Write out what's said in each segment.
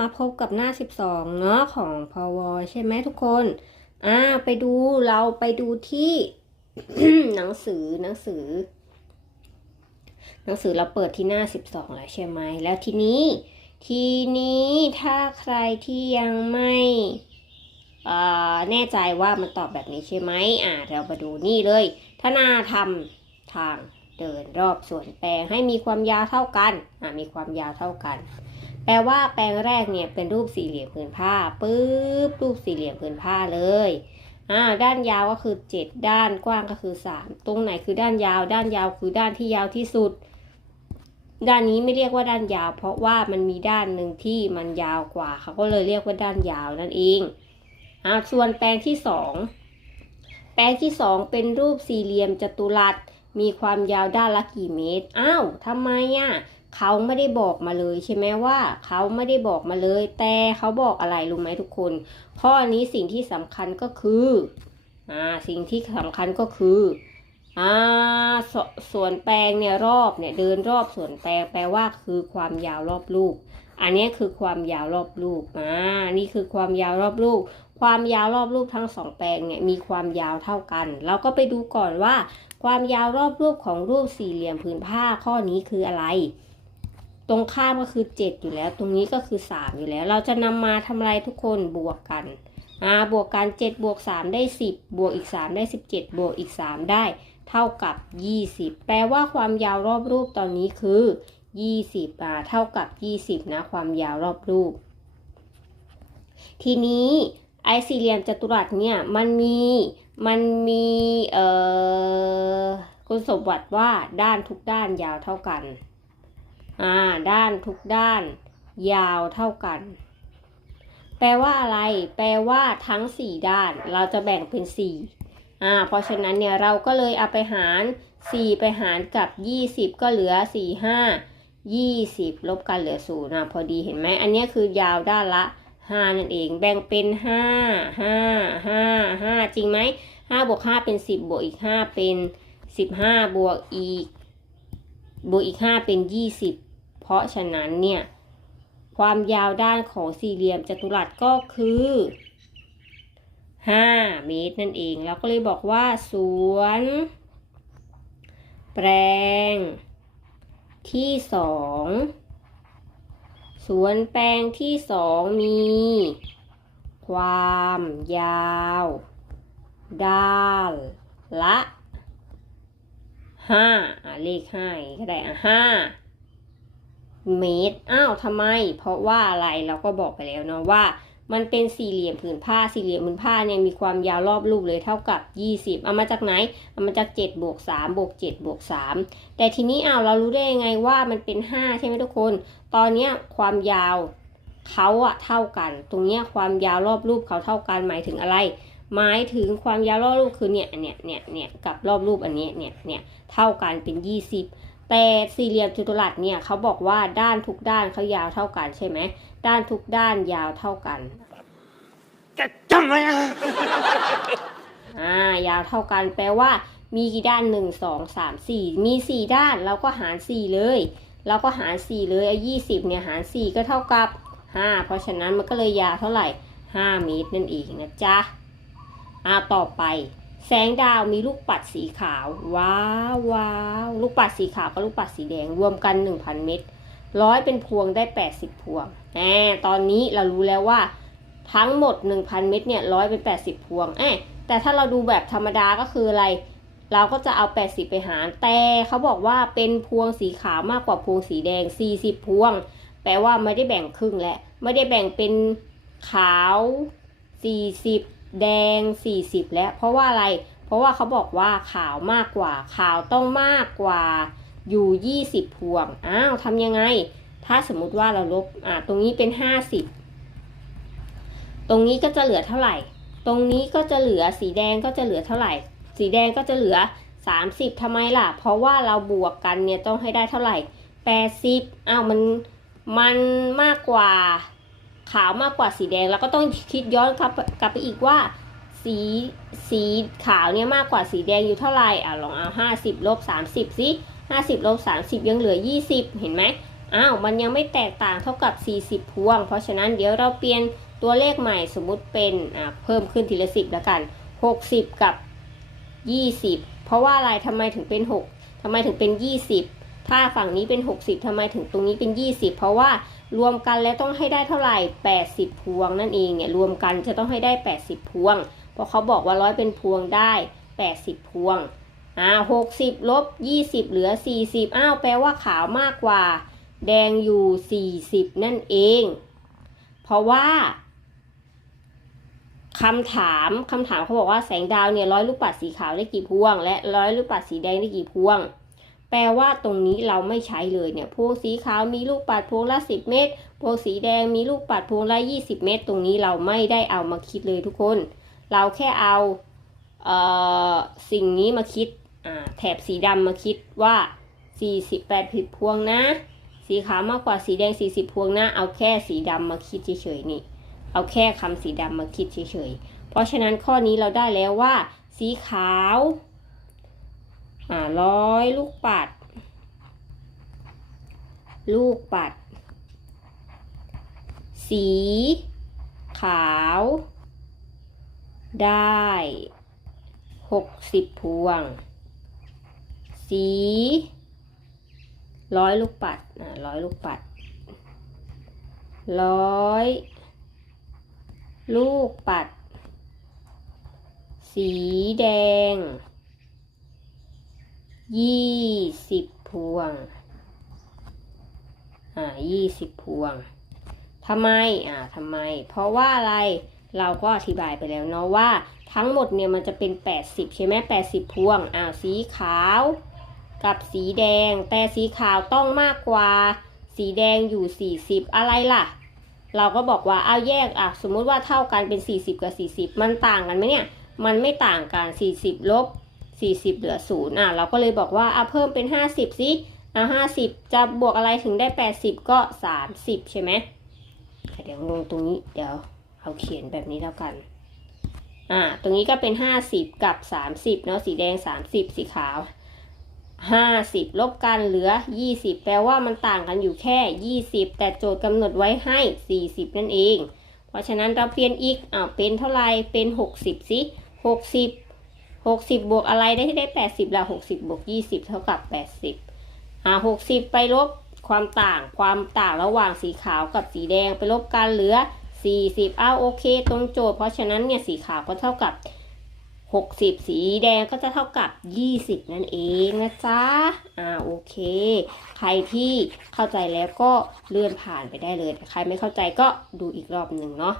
มาพบกับหน้า 12 เนาะของพวใช่ไหมทุกคน อ่า ไปดูเราไปดูที่หนังสือหนังสือ หนังสือเราเปิดที่หน้า 12 แล้วใช่ไหมแล้วทีนี้ ทีนี้ถ้าใครที่ยังไม่อ่าแน่ใจว่ามันตอบแบบนี้ใช่ไหมอ่า เรามาดูนี่เลยธนาทำทางเดินรอบส่วนแปลงให้มีความยาวเท่ากัน อ่ามีความยาวเท่ากัน แปลว่าแปลงแรกเนี่ยเป็นรูปสี่เหลี่ยมผืนผ้าปึ๊บรูปสี่เหลี่ยมผืนผ้าเลยอ่าด้านยาวก็คือ 7 ด้านกว้างก็คือ 3 ตรงไหนคือด้านยาว ด้านยาวคือด้านที่ยาวที่สุด ด้านนี้ไม่เรียกว่าด้านยาว เพราะว่ามันมีด้านหนึ่งที่มันยาวกว่าเขาก็เลยเรียกว่าด้านยาวนั่นเองอ่าส่วนแปลงที่สองแปลงที่สองเป็นรูปสี่เหลี่ยมจัตุรัสมีความยาวด้านละกี่เมตรอ้าวทำไมอะ เขาไม่ได้บอกมาเลยใช่ไหมว่าเขาไม่ได้บอกมาเลย แต่เขาบอกอะไรรู้ไหมทุกคน ข้อนี้สิ่งที่สำคัญก็คืออ่าสิ่งที่สำคัญก็คืออ่าสส่วนแปลงเนี่ยรอบเนี่ยเดินรอบส่วนแปลงแปลว่าคือความยาวรอบลูก อันนี้คือความยาวรอบลูกอ่านี่คือความยาวรอบลูก ความยาวรอบลูกทั้งสองแปลงเนี่ยมีความยาวเท่ากัน เราก็ไปดูก่อนว่า ความยาวรอบรูปของรูปสี่เหลี่ยมผืนผ้าข้อนี้คืออะไร ตรงข้ามก็คือ 7 อยู่แล้ว ตรงนี้ก็คือ 3 อยู่แล้ว เราจะนำมาทำอะไรทุกคนบวกกันอ่าบวกกัน 7 บวก 3 ได้ 10 บวกอีก 3 ได้ 17 บวกอีก 3 ได้ เท่ากับ 20 แปลว่าความยาวรอบรูปตอนนี้คือ 20อ่าเท่ากับ 20 นะ ความยาวรอบรูป ทีนี้ไอสี่เหลี่ยมจัตุรัสเนี่ยมันมีมันมีเอ่อคุณสมบัติว่าด้านทุกด้านยาวเท่ากัน อ่าด้านทุกด้าน ยาวเท่ากัน แปลว่าอะไร แปลว่าทั้ง 4 ด้าน เราจะแบ่งเป็น4อ่าเพราะฉะนั้นเนี่ยเราก็เลยเอาไปหาร 4 ไปหารกับ 20 ก็เหลือ 4 5 20 ลบกันเหลือ0นะพอดีเห็นไหมอันนี้คือยาวด้านละ5นั่นเองแบ่งเป็น 5 5 5 5 จริงไหม5บวก5เป็น 10 บวกอีก 5 เป็น 15 บวกอีก บวกอีก 5 เป็น 20 ราะฉะนั้นเนี่ยความยาวด้านของสี่เหลี่ยมจัตุรัสก็คือ 5 เมตรนั่นเองเราก็เลยบอกว่า สวน แปลง ที่สองสวนแปลงที่สองมี ความยาว ด้านละห้าเลขห้าก็ได้อะห้า เมตร อ้าวทำไม เพราะว่าอะไรเราก็บอกไปแล้วเนาะว่า มันเป็นสี่เหลี่ยมผืนผ้าสี่เหลี่ยมผืนผ้าเนี่ยมีความยาวรอบรูปเลยเท่ากับ 20 เอามาจากไหน เอามาจาก7บวก3บวก7บวก3แต่ทีนี้อ้าวเรารู้ได้ยังไงว่ามันเป็น 5 ใช่ไหมทุกคน ตอนนี้ความยาวเขาอะเท่ากัน ตรงเนี้ยความยาวรอบรูปเขาเท่ากันหมายถึงอะไร หมายถึงความยาวรอบรูปคือเนี่ยเนี่ยเนี่ยเนี่ยกับรอบรูปอันนี้เนี่ยเนี่ยเท่ากันเป็น 20 แต่สี่เหลี่ยมจัตุรัสเนี่ยเขาบอกว่าด้านทุกด้านเขายาวเท่ากันใช่ไหมด้านทุกด้านยาวเท่ากันจะจำไว้นะอ่ายาวเท่ากันแปลว่า มีกี่ด้านหนึ่งสองสามสี่มีสี่ด้านเราก็หารสี่เลยเราก็หารสี่เลยไอ้ยี่สิบเนี่ยหารสี่ก็เท่ากับห้าเพราะฉะนั้นมันก็เลยยาวเท่าไหร่ห้าเมตรนั่นเองนะจ๊ะอ่าต่อไป แสงดาวมีลูกปัดสีขาว ว้าวว้าวลูกปัดสีขาวกับลูกปัดสีแดงรวมกัน 1,000 เม็ดร้อยเป็นพวงได้ 80 พวงแหมตอนนี้เรารู้แล้วว่าทั้งหมด 1,000 เม็ดเนี่ยร้อยเป็น 80 พวงแอะแต่ถ้าเราดูแบบธรรมดาก็คืออะไร เราก็จะเอา 80 ไปหาร แต่เขาบอกว่าเป็นพวงสีขาวมากกว่าพวงสีแดง 40 พวง แปลว่าไม่ได้แบ่งครึ่งแหละ ไม่ได้แบ่งเป็นขาว 40 แดง 40 แล้ว เพราะว่าอะไร เพราะว่าเขาบอกว่าขาวมากกว่า ขาวต้องมากกว่าอยู่ 20 พวง อ้าวทำยังไง ถ้าสมมุติว่าเราลบ อ่า ตรงนี้เป็น 50 ตรงนี้ก็จะเหลือเท่าไหร่ ตรงนี้ก็จะเหลือสีแดงก็จะเหลือเท่าไหร่ สีแดงก็จะเหลือ 30ทำไมล่ะ เพราะว่าเราบวกกันเนี่ยต้องให้ได้เท่าไหร่ 80อ้าวมัน มันมากกว่า ขาวมากกว่าสีแดง แล้วก็ต้องคิดย้อนกลับกลับไปอีกว่า สีสีขาวเนี่ยมากกว่าสีแดงอยู่เท่าไหร่อะลองเอา 50ลบ30สิ50ลบ30 ยังเหลือ 20 เห็นไหมอ้าวมันยังไม่แตกต่างเท่ากับ 40 พวง เพราะฉะนั้นเดี๋ยวเราเปลี่ยนตัวเลขใหม่สมมุติเป็นอ่าเพิ่มขึ้นทีละสิบแล้วกัน 60 กับ 20 เพราะว่าอะไรทำไมถึงเป็น 6ทำไมถึงเป็น 20 ถ้าฝั่งนี้เป็น 60ทำไมถึงตรงนี้เป็น 20 เพราะว่ารวมกันแล้วต้องให้ได้เท่าไหร่ 80 พวงนั่นเองเนี่ยรวมกันจะต้องให้ได้ 80 พวง เพราะเขาบอกว่าร้อยเป็นพวงได้ 80 พวงอ่า60ลบ20เหลือ40อ้าวแปลว่าขาวมากกว่า แดงอยู่40นั่นเอง เพราะว่าคำถามคำถามเขาบอกว่าแสงดาวเนี่ยร้อยลูกปัดสีขาวได้กี่พวง และร้อยลูกปัดสีแดงได้กี่พวง แปลว่าตรงนี้เราไม่ใช้เลยเนี่ยพวงสีขาวมีลูกปัดพวงละ 10 เมตร พวงสีแดงมีลูกปัดพวงละ 20 เมตร ตรงนี้เราไม่ได้เอามาคิดเลยทุกคน เราแค่เอาเอ่อสิ่งนี้มาคิดอ่าแถบสีดำมาคิดว่า 48 ผิดพวงนะ สีขาวมากกว่าสีแดง 40 พวงนะ เอาแค่สีดำมาคิดเฉยๆนี่เอาแค่คำสีดำมาคิดเฉยๆ เพราะฉะนั้นข้อนี้เราได้แล้วว่า สีขาว อ่าร้อยลูกปัด ลูกปัด สี ขาว ได้60พวง สีร้อยลูกปัดอ่าร้อยลูกปัดร้อยลูกปัด สีแดง ยี่สิบพวง อ่ายี่สิบพวงทำไม อ่าทำไม เพราะว่าอะไร เราก็อธิบายไปแล้วเนาะว่าทั้งหมดเนี่ยมันจะเป็น 80 ใช่ไหม80 พวง อ่าสีขาวกับสีแดง แต่สีขาวต้องมากกว่า สีแดงอยู่ 40 อะไรล่ะ เราก็บอกว่าเอาแยก อะ สมมุติว่าเท่ากันเป็น 40 กับ 40 มันต่างกันไหมเนี่ย มันไม่ต่างกัน 40 ลบ 40 เหลือ0อะเราก็เลยบอกว่าเอาเพิ่มเป็น 50สิเอา50 จะบวกอะไรถึงได้ 80 ก็ 30 ใช่ไหมเดี๋ยวลงตรงนี้เดี๋ยวเอาเขียนแบบนี้แล้วกันอ่าตรงนี้ก็เป็น 50 กับ 30เนาะสีแดง 30 สีขาว 50 ลบกันเหลือ 20 แปลว่ามันต่างกันอยู่แค่ 20 แต่โจทย์กำหนดไว้ให้ 40 นั่นเอง เพราะฉะนั้นเราเปลี่ยนอีกอ่าเป็นเท่าไหร่เป็น 60สิ60 60บบวกอะไรได้ที่ได้80ละ60บบวก20เท่ากับ80อ่า60ไปลบความต่างความต่างระหว่างสีขาวกับสีแดงไปลบกันเหลือ40อ้าวโอเค ตรงโจทย์เพราะฉะนั้นเนี่ยสีขาวก็เท่ากับ60สีแดงก็จะเท่ากับ20นั่นเองนะจ๊ะอ่าโอเค ใครที่เข้าใจแล้วก็เลื่อนผ่านไปได้เลย ใครไม่เข้าใจก็ดูอีกรอบหนึ่งเนาะ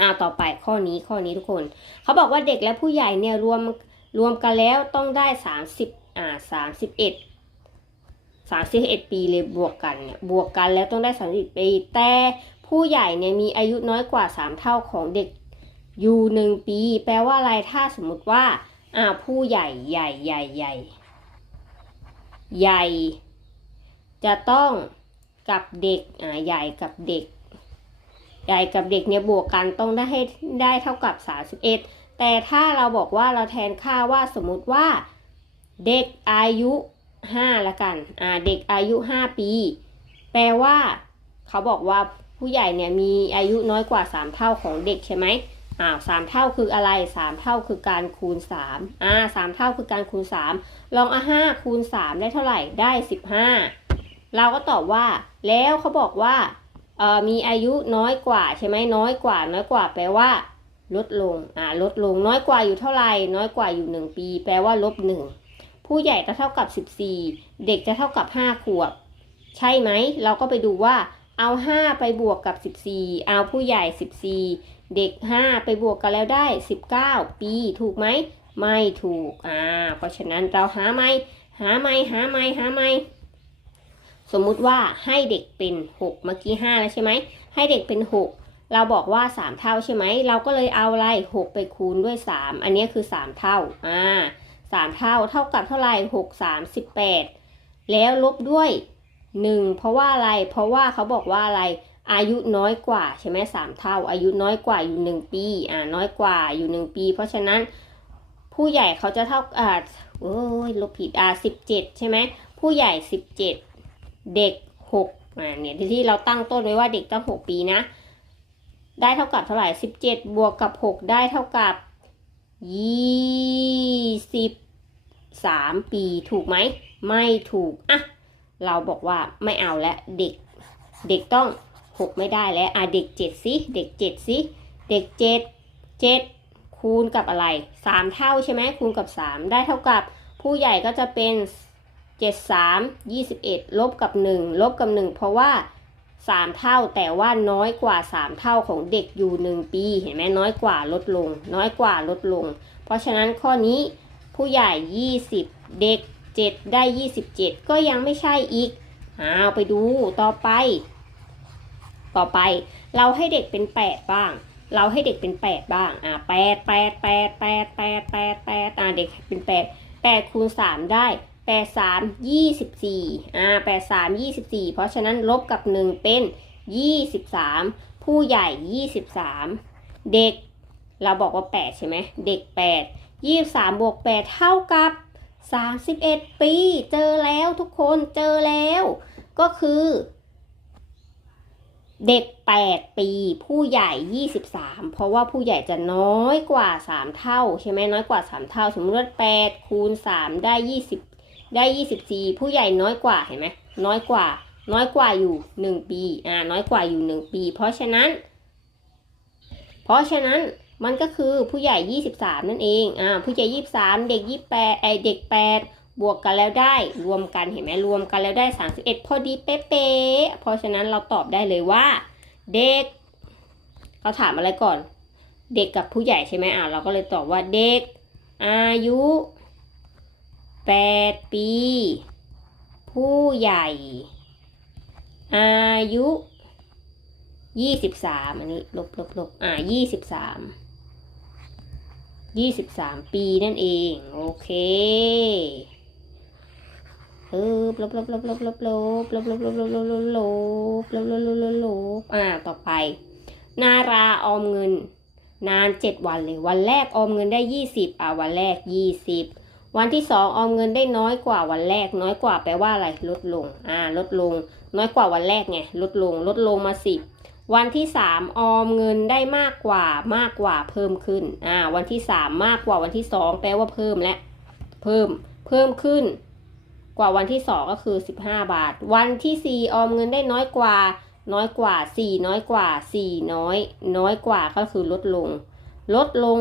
อ่าต่อไปข้อนี้ข้อนี้ทุกคน เขาบอกว่าเด็กและผู้ใหญ่เนี่ยรวมรวมกันแล้วต้องได้30อ่า31 31ปีเลยบวกกันเนี่ยบวกกันแล้วต้องได้31ปี แต่ผู้ใหญ่เนี่ยมีอายุน้อยกว่า3เท่าของเด็กอยู่หนึ่งปี แปลว่าอะไรถ้าสมมติว่าอ่าผู้ใหญ่ใหญ่ใหญ่ใหญ่ใหญ่ จะต้องกับเด็กอ่าใหญ่กับเด็ก ใหญ่กับเด็กเนี่ยบวกกันต้องได้ให้ได้เท่ากับ 31 แต่ถ้าเราบอกว่าเราแทนค่าว่าสมมติว่าเด็กอายุ 5 ละกันอ่าเด็กอายุ 5 ปี แปลว่า เขาบอกว่าผู้ใหญ่เนี่ยมีอายุน้อยกว่า 3 เท่าของเด็กใช่ไหมอ่าสามเท่าคืออะไร3เท่าคือการคูณ3อ่าสามเท่าคือการคูณ3ลองเอา5คูณ3ได้เท่าไหร่ได้15เราก็ตอบว่า แล้วเขาบอกว่า มีอายุน้อยกว่าใช่ไหมน้อยกว่า น้อยกว่า แปลว่า ลดลงอ่าลดลงน้อยกว่าอยู่เท่าไหร่น้อยกว่าอยู่ 1 ปี แปลว่าลบ1ผู้ใหญ่จะเท่ากับ 14 เด็กจะเท่ากับ 5 ขวบ ใช่ไหม เราก็ไปดูว่า เอา 5 ไปบวกกับ 14 เอาผู้ใหญ่ 14 เด็ก 5 ไปบวกกันแล้วได้ 19 ปีถูกไหม ไม่ถูก อ่า เพราะฉะนั้นเราหาไม่ หาไม่ หาไม่ หาไม่ สมมุติว่าให้เด็กเป็น 6 เมื่อกี้5แล้วใช่ไหม ให้เด็กเป็น 6 เราบอกว่า 3 เท่าใช่ไหม เราก็เลยเอาอะไร 6 ไปคูณด้วย 3 อันนี้คือ 3 เท่า อ่า3เท่าเท่ากับเท่าไหร่ 6 3 18 แล้วลบด้วย 1 เพราะว่าอะไร เพราะว่าเขาบอกว่าอะไร อายุน้อยกว่าใช่ไหมสามเท่า อายุน้อยกว่าอยู่หนึ่งปี อ่า น้อยกว่าอยู่หนึ่งปี เพราะฉะนั้นผู้ใหญ่เขาจะเท่า อ่า โอ้ยลบผิด อ่าสิบเจ็ดใช่ไหม ผู้ใหญ่สิบ เด็กหกอ่าเนี่ยที่ที่เราตั้งต้นไว้ว่าเด็กต้องหกปีนะ ได้เท่ากับเท่าไหร่สิบเจ็ดบวกกับหกได้เท่ากับยี่สิบสามปีถูกไหม ไม่ถูก อะ เราบอกว่าไม่เอาแล้วเด็ก เด็กต้องหกไม่ได้แล้ว อะเด็กเจ็ดสิเด็กเจ็ดสิเด็กเจ็ดเจ็ดคูณกับอะไรสามเท่าใช่ไหมคูณกับสามได้เท่ากับผู้ใหญ่ก็จะเป็น เจ็ดสามยี่สิบเอ็ดลบกับหนึ่งลบกับหนึ่งเพราะว่าสามเท่าแต่ว่าน้อยกว่าสามเท่าของเด็กอยู่หนึ่งปี เห็นไหมน้อยกว่าลดลง น้อยกว่าลดลง เพราะฉะนั้นข้อนี้ผู้ใหญ่ยี่สิบเด็กเจ็ดได้ยี่สิบเจ็ดก็ยังไม่ใช่อีกเอาไปดูต่อไป ต่อไป เราให้เด็กเป็นแปดบ้าง เราให้เด็กเป็นแปดบ้าง อ่าแปดแปดแปดแปดแปดแปดแปดอ่าเด็กเป็นแปดแปดคูณสามได้ แปดสามยี่สิบสี่อ่าแปดสามยี่สิบสี่เพราะฉะนั้นลบกับหนึ่งเป็นยี่สิบสามผู้ใหญ่ยี่สิบสามเด็ก เราบอกว่าแปดใช่ไหมเด็กแปดยี่สามบวกแปดเท่ากับสามสิบเอ็ดปี เจอแล้วทุกคนเจอแล้ว ก็คือ เด็ก8ปี ผู้ใหญ่23เพราะว่าผู้ใหญ่จะน้อยกว่า3เท่า ใช่ไหมน้อยกว่า3เท่า สมมติว่า8คูณ3ได้20 ได้24ผู้ใหญ่น้อยกว่าเห็นไหมน้อยกว่า น้อยกว่าอยู่1ปีอ่าน้อยกว่าอยู่1ปี เพราะฉะนั้น เพราะฉะนั้นมันก็คือผู้ใหญ่23นั่นเองอ่าผู้ใหญ่23เด็ก28ไอเด็ก8บวกกันแล้วได้รวมกันเห็นไหมรวมกันแล้วได้31พอดีเป๊ะๆเพราะฉะนั้นเราตอบได้เลยว่า เด็กเขาถามอะไรก่อน เด็กกับผู้ใหญ่ใช่ไหมอ่าเราก็เลยตอบว่าเด็ก อายุ 8ปี ผู้ใหญ่ อายุ23อันนี้ลบลบลบอ่า23 23ปีนั่นเอง โอเคเออลบลบลบลบลบลบลบลบลบลบลบลบลบลบลบลบลบลบอ่าต่อไป นาราออมเงิน นาน7วันเลย วันแรกออมเงินได้20อ่าวันแรก20 วันที่สองออมเงินได้น้อยกว่าวันแรก น้อยกว่าแปลว่าอะไร ลดลง อ่า ลดลง น้อยกว่าวันแรกไง ลดลง ลดลงมา10วันที่สามออมเงินได้มากกว่า มากกว่าเพิ่มขึ้น อ่า วันที่สามมากกว่าวันที่สองแปลว่าเพิ่มและ เพิ่ม เพิ่มขึ้น กว่าวันที่สองก็คือสิบห้าบาท วันที่สี่ออมเงินได้น้อยกว่า น้อยกว่าสี่น้อยกว่าสี่น้อย น้อยกว่าก็คือลดลง ลดลง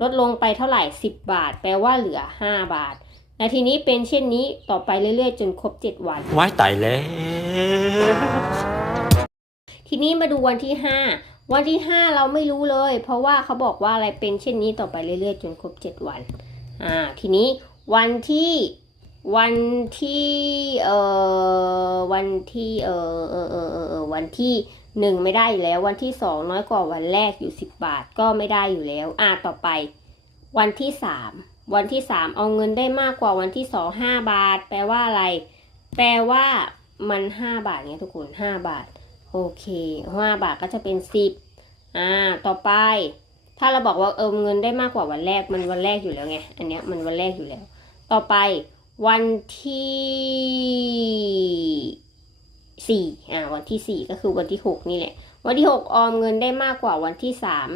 ลดลงไปเท่าไหร่สิบบาท แปลว่าเหลือห้าบาท และทีนี้เป็นเช่นนี้ต่อไปเรื่อยๆ จนครบเจ็ดวันไว้ตายแล้วทีนี้มาดูวันที่ห้าวันที่ห้าเราไม่รู้เลย เพราะว่าเขาบอกว่าอะไรเป็นเช่นนี้ต่อไปเรื่อยๆ จนครบเจ็ดวันอ่าทีนี้วันที่วันที่เอ่อวันที่เอ่อเอ่อเอ่อเอ่อเอ่อวันที่ หนึ่งไม่ได้อยู่แล้ว วันที่สองน้อยกว่าวันแรกอยู่สิบบาทก็ไม่ได้อยู่แล้ว อ่าต่อไป วันที่สามวันที่สามเอาเงินได้มากกว่าวันที่สองห้าบาท แปลว่าอะไร แปลว่ามันห้าบาทไงทุกคนห้าบาท โอเคห้าบาทก็จะเป็นสิบอ่าต่อไป ถ้าเราบอกว่าเออเงินได้มากกว่าวันแรกมันวันแรกอยู่แล้วไงอันเนี้ยมันวันแรกอยู่แล้ว ต่อไปวันที่ สี่อ่าวันที่สี่ก็คือวันที่หกนี่แหละ วันที่หกออมเงินได้มากกว่าวันที่สาม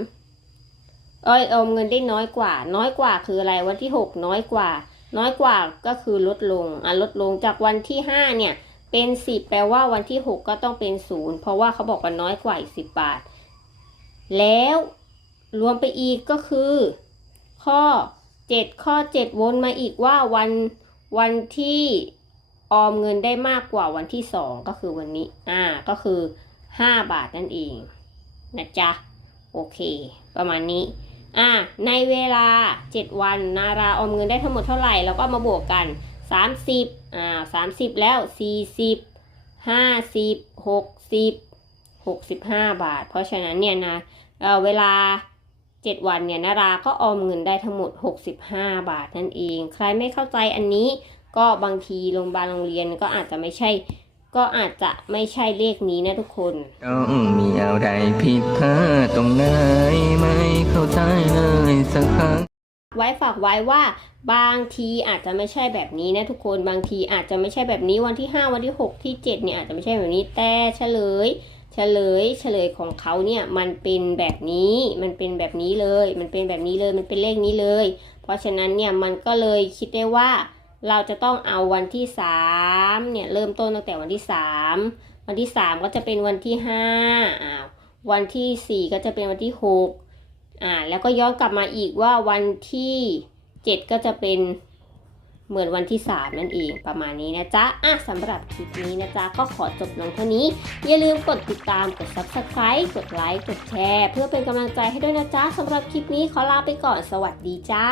เอ้ยออมเงินได้น้อยกว่า น้อยกว่าคืออะไรวันที่หกน้อยกว่า น้อยกว่าก็คือลดลงอะลดลงจากวันที่ห้าเนี่ยเป็นสิบแปลว่าวันที่หกก็ต้องเป็นศูนย์เพราะว่าเขาบอกว่าน้อยกว่าอีกสิบบาท แล้วรวมไปอีกก็คือ ข้อเจ็ดข้อเจ็ดวนมาอีกว่าวันวันที่ ออมเงินได้มากกว่าวันที่สองก็คือวันนี้ อ่า ก็คือห้าบาทนั่นเอง นะจ๊ะ โอเค ประมาณนี้ อ่า ในเวลา7วัน นาราออมเงินได้ทั้งหมดเท่าไหร่ แล้วก็มาบวกกัน30อ่า30แล้ว40 50 60 65บหกสิบหกสิบห้าบาท เพราะฉะนั้นเนี่ยนะเเวลา7วันเนี่ยนาราก็ออมเงินได้ทั้งหมด65บาทนั่นเอง ใครไม่เข้าใจอันนี้ ก็บางทีโรงพยาบาลโรงเรียนก็อาจจะไม่ใช่ ก็อาจจะไม่ใช่เลขนี้นะทุกคนต้องมีอะไรผิดพลาดตรงไหนไม่เข้าใจเลยสักครั้งไว้ฝากไว้ว่าบางทีอาจจะไม่ใช่แบบนี้นะทุกคนบางทีอาจจะไม่ใช่แบบนี้วันที่ 5 วันที่ 6 ที่ 7 เนี่ยอาจจะไม่ใช่แบบนี้แต่เฉลย เฉลย เฉลยของเขาเนี่ยมันเป็นแบบนี้มันเป็นแบบนี้เลย มันเป็นแบบนี้เลยมันเป็นเลขนี้เลย เพราะฉะนั้นเนี่ยมันก็เลยคิดได้ว่า เราจะต้องเอาวันที่3เนี่ยเริ่มต้นตั้งแต่วันที่3วันที่3ก็จะเป็นวันที่5อ่าวันที่4ก็จะเป็นวันที่6อ่าแล้วก็ย้อนกลับมาอีกว่าวันที่7ก็จะเป็นเหมือนวันที่ 3 นั่นเองประมาณนี้นะจ๊ะอะสำหรับคลิปนี้นะจ๊ะ ก็ขอจบลงเท่านี้ อย่าลืมกดติดตามกด subscribe กดไลค์กดแชร์ เพื่อเป็นกำลังใจให้ด้วยนะจ๊ะสำหรับคลิปนี้ขอลาไปก่อนสวัสดีจ้า